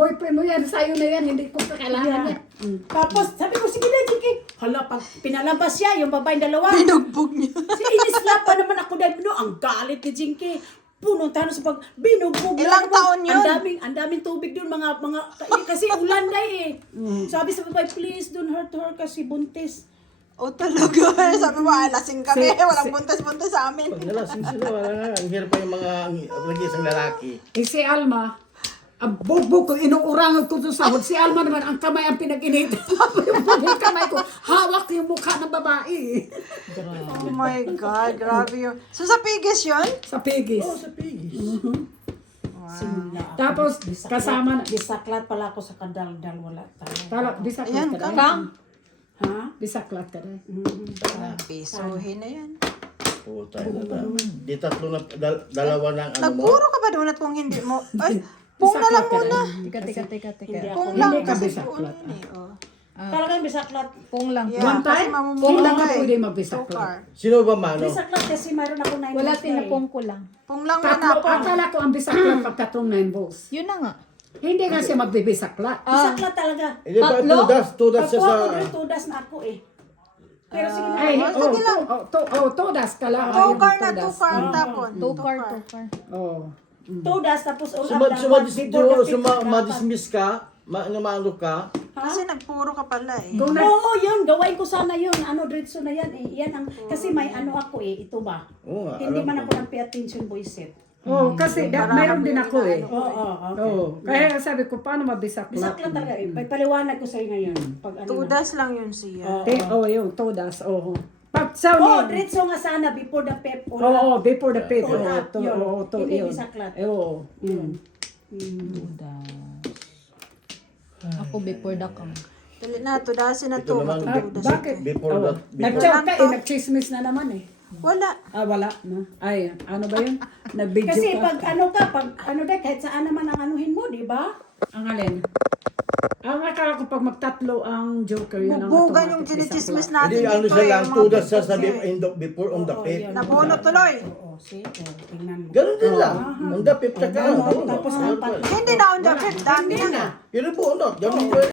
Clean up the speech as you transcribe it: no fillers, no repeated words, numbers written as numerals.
boyfriend mo yan, sa'yo na yan, hindi ko kakailangan yan. Tapos, sabi ko, sige na, sige. Hala, pag pinalabas siya, yung babaeng dalawa. Binugbog niya. Si inislap pa naman ako dahil ang galit ni Jinky. Pununta na sa pag binugbog. Ilang taon yun? Ang daming tubig doon, kasi ulan na eh. Sabi sa babae, please don't hurt her kasi buntis. O talaga. Sabi mo, lasing kami. Walang buntas-buntas sa amin. Pag nalasing sila, wala nga. Ang hirap pa yung mga nag-iisang lalaki. Eh si Alma, ang bugbog ko, inuurangan ko doon sa hod. Si Alma naman, ang kamay ang pinag-init. Yung kamay ko, hawak yung mukha ng babae. Oh my God, grabe yun. So sa Pigis yun? Sa Pigis. Oo, sa pigis. Simula ako. Tapos, kasama na, Bisaklat pala ako sa kadaldal, wala tayo. bisaklat Ayan, ka Kang. rin. Ha? Bisaklat ka rin. Pesohin na yan. Puta na. Di tatlo na, dalawa ng ano mo. Nagpuro ka ba doon at kung hindi mo? Ay, pung na lang muna. Teka. Pung lang Hindi ka kasi bisaklat. pun yun eh. Oh. Talagang bisaklat. Pung lang. Yeah, One kasi time, mamumula kung lang ka eh. pwede So magbisaklat. far. Sino ba mano? Bisaklat kasi mayroon ako 9 Wala tinapong ko lang. Pung lang Tatlo, muna. akala ko ang bisaklat pagkatong 9 balls. Yun na nga. Hindi nga siya magbibisaklat. Bisaklat talaga. Hindi pa, Tatlo? tudas siya Ako sa... ako rin, tudas na ako eh. Pero sige na. Ay, sige lang. todas ka lang. Tukar na, Todas. tukar ang tapon. Tukar. Oh. Tudas, tapos all up Sumadismiss ka, namalo ka. Kasi nagpuro ka pala eh. Kung na, Oo, yun. Gawain ko sana yun. Diretso na yan eh. Yan ang, kasi may ano ako eh. Ito ba? Oo nga, Hindi alam man ko. ako ng pay attention boys set. oh, kasi mayroon din ako eh. Oo, okay. Oh, kaya sabi ko, paano mabisaklat? Bisaklat talaga eh. Paliwanag ko sa'yo ngayon. Pag ano na. Tudas lang yun siya. Yun, todas, oo. Pag sa Oo, diretso nga sana before the pep. Oo, before the pay. All Oo, up, yun. Hindi yun. bisaklat. Oo, yun. Ako before the kang. Dali na, tudasin na Ito to. naman, Matutudas. Bakit? Before Oo. that, before- Nag-chat ka Wala to. nag-chismis na naman eh. Wala. Wala na. Ay, ano ba yun? Nag-video Kasi ka. pag ano dahil kahit saan naman ang anuhin mo, di ba? Ang alin? Ang akala ko pag magtatlo ang joker, yun ang Bubugan yung automatic chinichismis bisaklat. natin Hindi, ano dito siya eh. lang, Mga tudas siya sa pictures eh. before on the pit. Nabunot tuloy. Oo, see? Tingnan mo. Ganun din lang. On the pit, tsaka. Tapos ang Yun Hindi na on the fifth. Dami na. ang bunot. Ganun